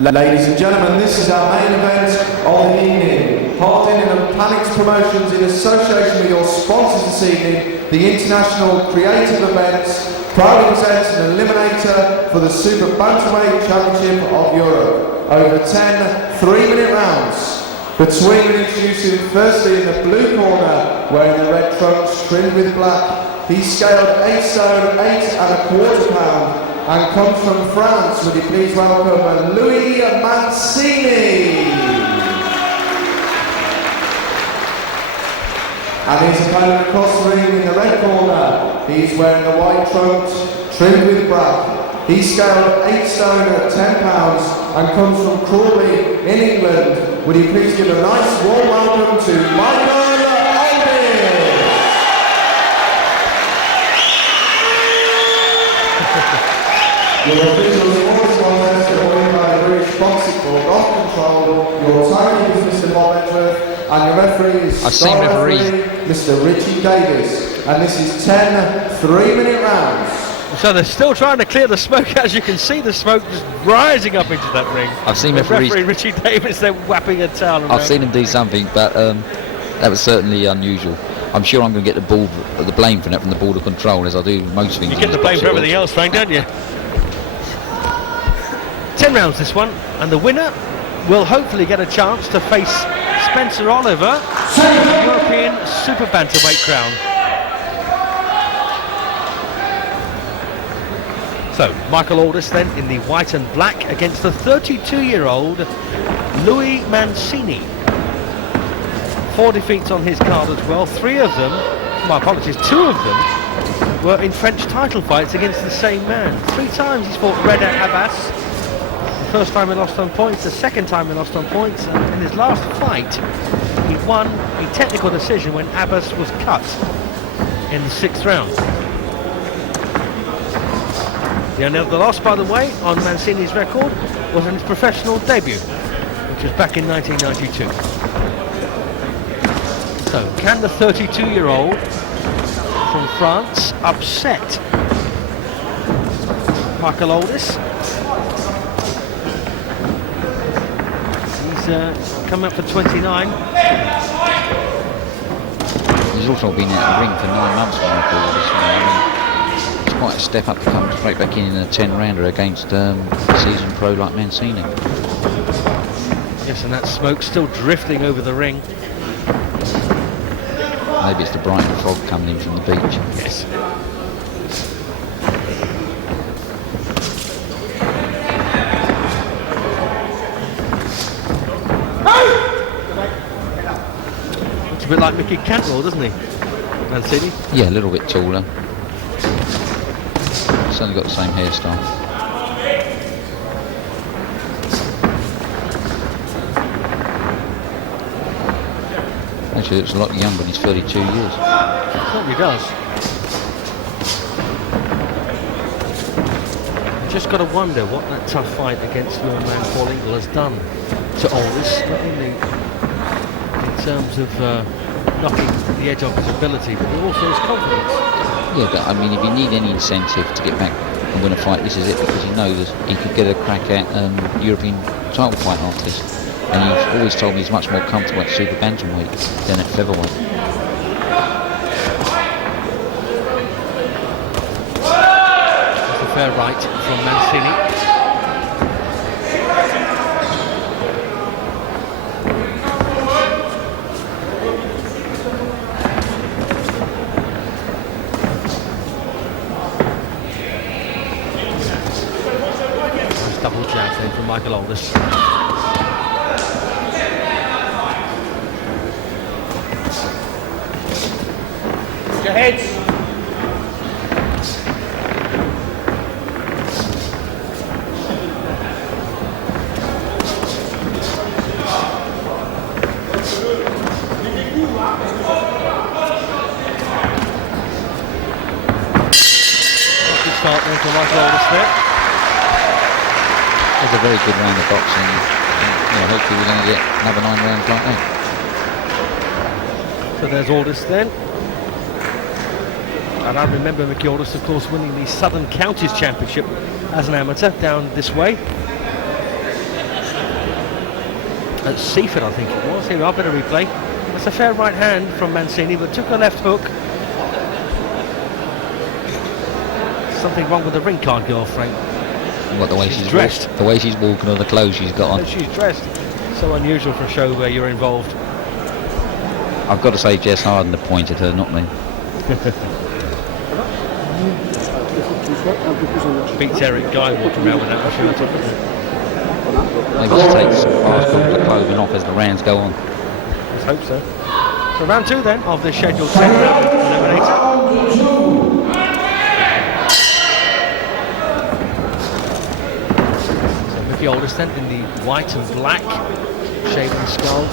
Ladies and gentlemen, this is our main event of the evening. Hardin and Planix Promotions, in association with your sponsors this evening, the International Creative Events, proudly presents an eliminator for the Super Bantamweight Championship of Europe. Over 10 3-minute rounds. Between and introducing firstly in the blue corner, wearing the red trunks trimmed with black, he's scaled 8 stone, 8¼ pounds. And comes from France. Would you please welcome Luigi Mancini? And his opponent across the ring in the red corner. He's wearing the white trunks trimmed with black. He's scaled 8 stone at 10 pounds and comes from Crawley in England. Would you please give a nice warm welcome to Alldis? Your official sports contest are won by the British Boxing Board off control. Your timekeeper is Mr. Bob Edgeworth, and your referee is Mr. Richie Davis. And this is 10 3-minute rounds. So they're still trying to clear the smoke. As you can see, the smoke just rising up into that ring. I've seen referee Richie Davis, they're whapping a towel around. I've seen him do something, but that was certainly unusual. I'm sure I'm going to get the blame for that from the Board of Control, as I do most things. You get the blame for everything else, Frank, don't you? 10 rounds this one, and the winner will hopefully get a chance to face Spencer Oliver for the European Super Bantamweight crown. So, Michael Alldis then in the white and black against the 32-year-old Luigi Mancini. 4 defeats on his card as well. 3 of them, my apologies, 2 of them were in French title fights against the same man. 3 times he's fought Reda Abbas. The first time he lost on points, the second time he lost on points, and in his last fight he won a technical decision when Abbas was cut in the 6th round. The only other loss, by the way, on Mancini's record was in his professional debut, which was back in 1992. So, can the 32-year-old from France upset Michael Alldis? He's coming up for 29. He's also been in the ring for 9 months, Michael Alldis. It's quite a step up to come straight back in a 10-rounder against a seasoned pro like Mancini. Yes, and that smoke still drifting over the ring. Maybe it's the Brighton fog coming in from the beach. Yes. Looks a bit like Mickey Cantwell, doesn't he, Mancini? Yeah, a little bit taller. Certainly got the same hairstyle. Actually, looks a lot younger than he's 32 years. Certainly does. Just got to wonder what that tough fight against your man Paul Ingle has done to Alldis, not only in terms of knocking the edge off his ability, but also his confidence. Yeah, but I mean, if you need any incentive to get back and win a fight, this is it, because he knows he could get a crack at European title fight after this. And he's always told me he's much more comfortable at Super Bantamweight than at featherweight. That's a fair right from Mancini. Nice double jab then from Michael Alldis. Your heads. Good start there for Michael Alldis there. It was a very good round of boxing. And, hopefully we're going to get another 9 rounds like that. So there's Alldis then. And I remember Mickey Alldis, of course, winning the Southern Counties Championship as an amateur down this way. at Seaford, I think it was. Here we are, better replay. That's a fair right hand from Mancini, but took a left hook. Something wrong with the ring card girl, Frank. What, the way she's dressed? The way she's walking, or the clothes she's got on. She's dressed. So unusual for a show where you're involved. I've got to say Jess Harden appointed her, not me. Beats Eric Guy walking around with that shirt on, doesn't it? Maybe she takes articles of clothing off as the rounds go on. Let's hope so. So round 2 then of the scheduled 10 round eliminator. So Mickey Alldis then in the white and black shaven skull.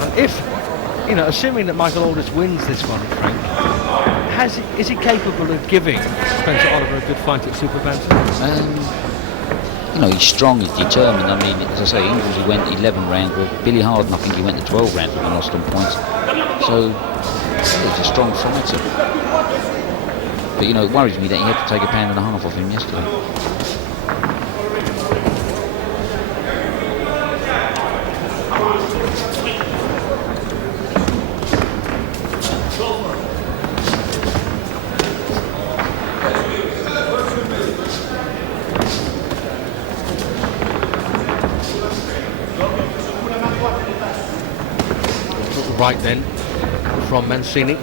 And if, you know, assuming that Michael Alldis wins this one, Frank, is he capable of giving Spencer Oliver a good fight at Super Bantam? You know, he's strong, he's determined. I mean, as I say, England, he went 11 rounds. Well, Billy Harden, I think he went to 12 rounds and lost on points. So, he's a strong fighter. But, you know, it worries me that he had to take £1.5 pound off him yesterday. Right then, from Mancini.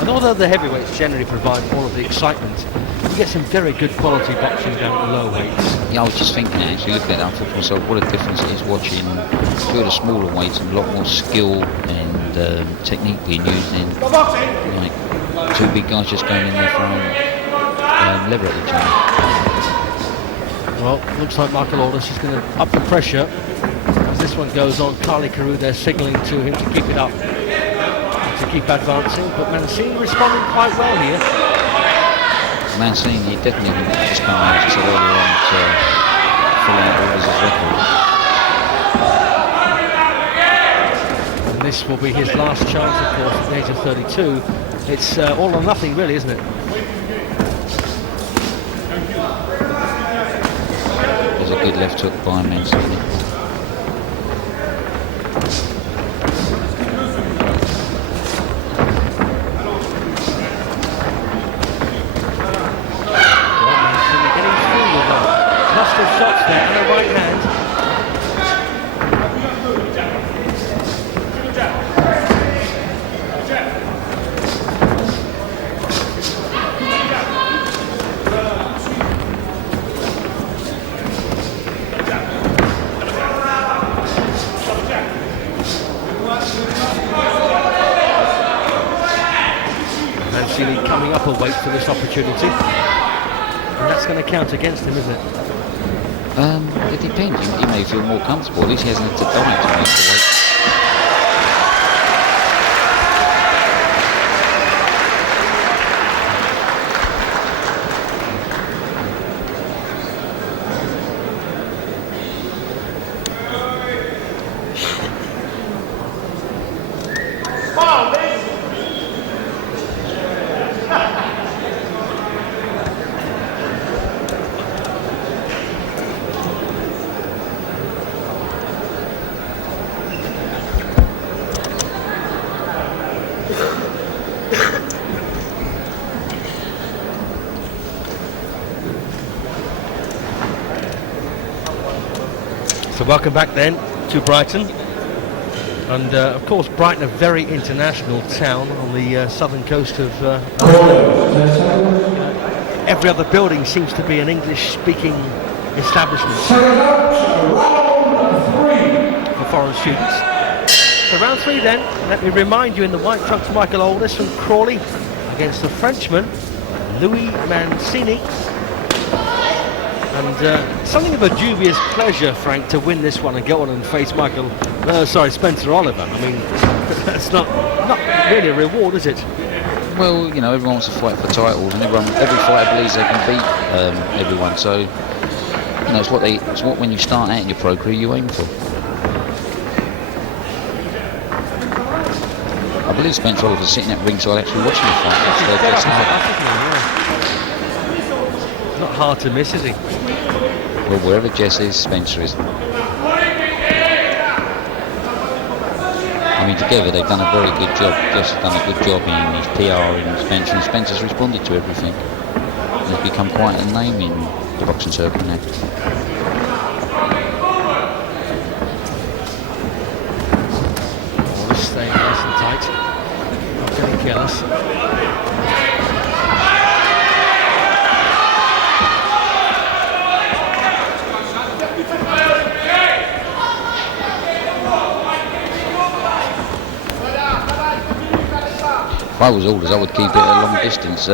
And although the heavyweights generally provide all of the excitement, you get some very good quality boxing down at the lower weights. Yeah, I was just thinking actually, looking at that, I thought to myself, what a difference it is watching two of the smaller weights and a lot more skill and technique being used in, like, two big guys just going in there throwing lever at each other. Well, looks like Michael Alldis is going to up the pressure as this one goes on. Carly Carew there signalling to him to keep it up, to keep advancing, but Mancini responding quite well here. Mancini definitely just come out, as I said earlier on, to fill out Alldis' record. And this will be his last chance, of course, at the age of 32. It's all or nothing, really, isn't it? There's a good left hook by Mancini. Shots there and a right hand. Mancini coming up a weight for this opportunity, and that's going to count against him, isn't it? It depends. He may feel more comfortable. At least he hasn't had to dive to make the weight. So welcome back then to Brighton, and of course Brighton, a very international town on the southern coast of every other building seems to be an English-speaking establishment for foreign students. So round 3 then, let me remind you, in the white trunks, Michael Alldis from Crawley against the Frenchman Luigi Mancini. And something of a dubious pleasure, Frank, to win this one and go on and face Spencer Oliver. I mean, that's not really a reward, is it? Well, you know, everyone wants to fight for titles, and every fighter believes they can beat everyone. So, you know, it's what when you start out in your pro career you aim for. I believe Spencer Oliver's sitting at ringside actually watching the fight. Not hard to miss, is he? Well, wherever Jess is, Spencer is. I mean, together they've done a very good job. Jess has done a good job in his PR and Spencer, and Spencer's responded to everything. He's become quite a name in the boxing circuit now. Let's stay nice and tight. Not getting careless. If I was Alldis, I would keep it at a long distance.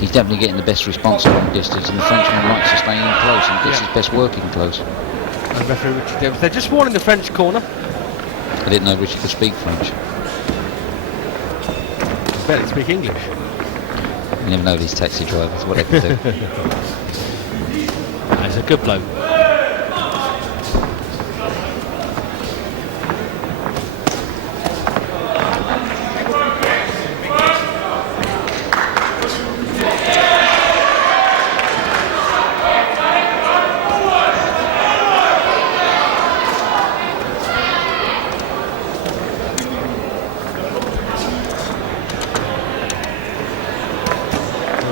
He's definitely getting the best response at long distance, and the Frenchman likes to stay in close and gets his best work in close. And referee Richard Davis, they're just warning the French corner. I didn't know Richie could speak French. I barely speak English. You never know these taxi drivers, what they can do. That's a good bloke.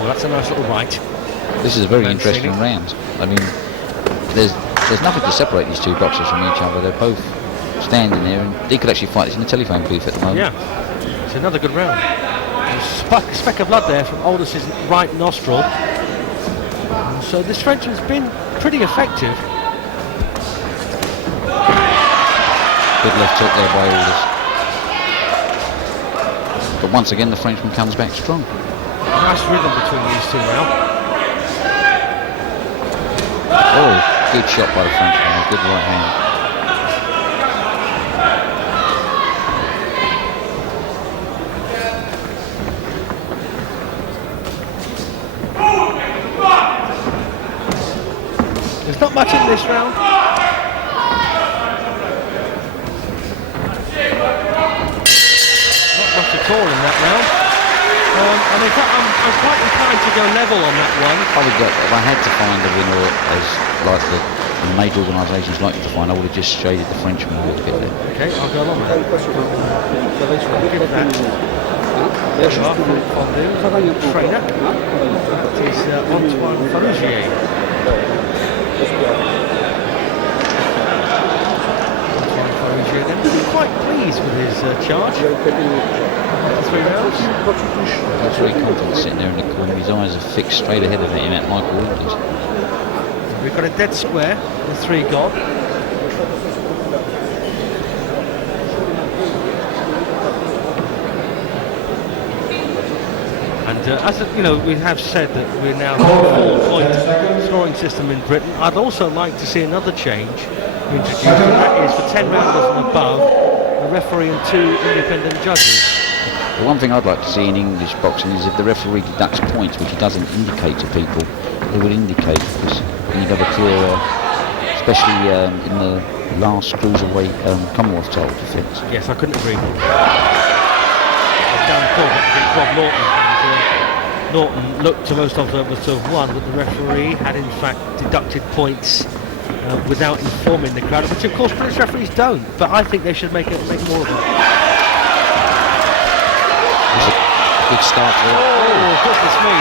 That's a nice little right. This is a very Mancini. interesting round. I mean, there's nothing to separate these two boxers from each other. They're both standing there, and they could actually fight this in the telephone booth at the moment. Yeah, it's another good round. A speck of blood there from Alldis' right nostril. So this Frenchman's been pretty effective. Good left hook there by Alldis. But once again, the Frenchman comes back strong. Nice rhythm between these two now. Oh, good shot by the Frenchman. A good right hand. There's not much in this round. Not much at all in that round. And in fact, I'm quite inclined to go level on that one. I would go, if I had to find a winner, as like the major organisations like to find, I would have just shaded the Frenchman a little bit there. Okay, I'll go along with that. So let's give that. There you are, Fondue, trainer. That is Antoine Farougier. Antoine Farougier then quite pleased with his charge. 3 rounds. He's very confident sitting there in the corner. His eyes are fixed straight ahead of him at Michael Alldis. We've got a dead square with 3 gone. And as you know, we have said that we're now a 4-point scoring system in Britain. I'd also like to see another change introduced, and that is for 10 rounders and above, a referee and 2 independent judges. The one thing I'd like to see in English boxing is if the referee deducts points, which he doesn't indicate to people, he would indicate, because then you'd have a clearer, especially in the last cruiserweight Commonwealth title defence. Yes, I couldn't agree more. Down the court, Bob Norton. And, Norton looked to most observers to have won, but the referee had in fact deducted points without informing the crowd, which of course British referees don't. But I think they should make more of it. Good start for it. Oh, goodness me.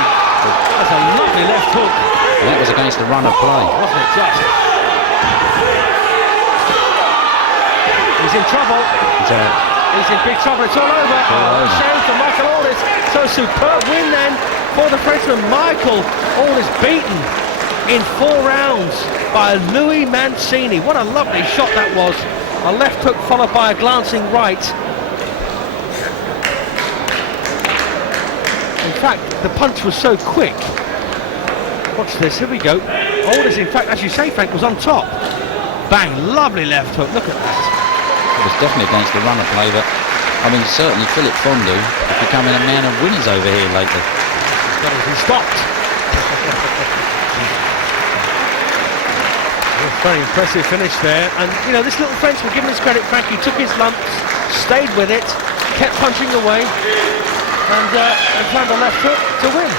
That's a lovely left hook. And that was against the run of play. Wasn't it just? He's in trouble. He's in big trouble. It's all over. Shame for Michael Alldis. So superb win then for the Frenchman. Michael Alldis beaten in 4 rounds by Luigi Mancini. What a lovely shot that was. A left hook followed by a glancing right. In fact, the punch was so quick. Watch this, here we go. Alldis, in fact, as you say, Frank, was on top. Bang, lovely left hook, look at that. It was definitely against the run of play, but I mean, certainly Philip Fondue is becoming a man of winners over here lately. Got to be stopped. Very impressive finish there, and you know, this little Frenchman, give him his credit, Frank, he took his lumps, stayed with it, kept punching away, and found a left hook to win.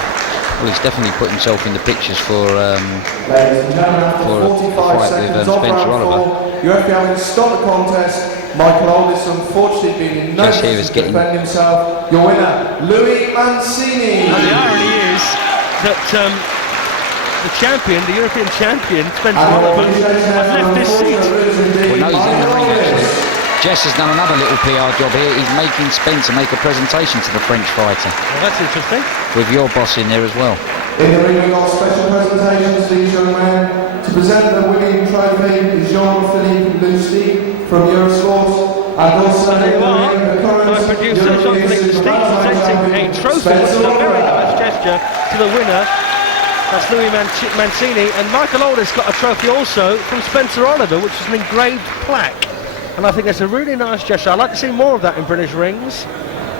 Well, he's definitely put himself in the pictures for a Ladies and gentlemen, after for a 45 fight seconds with of Spencer round Oliver. 4, UFC having stopped the contest. Michael Alldis, unfortunately, being in no Just here is position to getting- defend himself. Your winner, Luigi Mancini. And the irony is that the champion, the European champion, Spencer Oliver, has left his seat. Well, no, he's in the ring actually. Jess has done another little PR job here. He's making Spencer make a presentation to the French fighter. Well, that's interesting. With your boss in there as well. In the ring, we've got special presentations for these young men. To present the winning trophy is Jean-Philippe Lusty from Eurosport, and also There you are. the current My producer, Jean-Philippe Lusty, presenting a trophy, which is a very nice gesture to the winner. That's Louis Mancini, and Michael Alldis got a trophy also from Spencer Oliver, which is an engraved plaque. And I think that's a really nice gesture. I'd like to see more of that in British rings.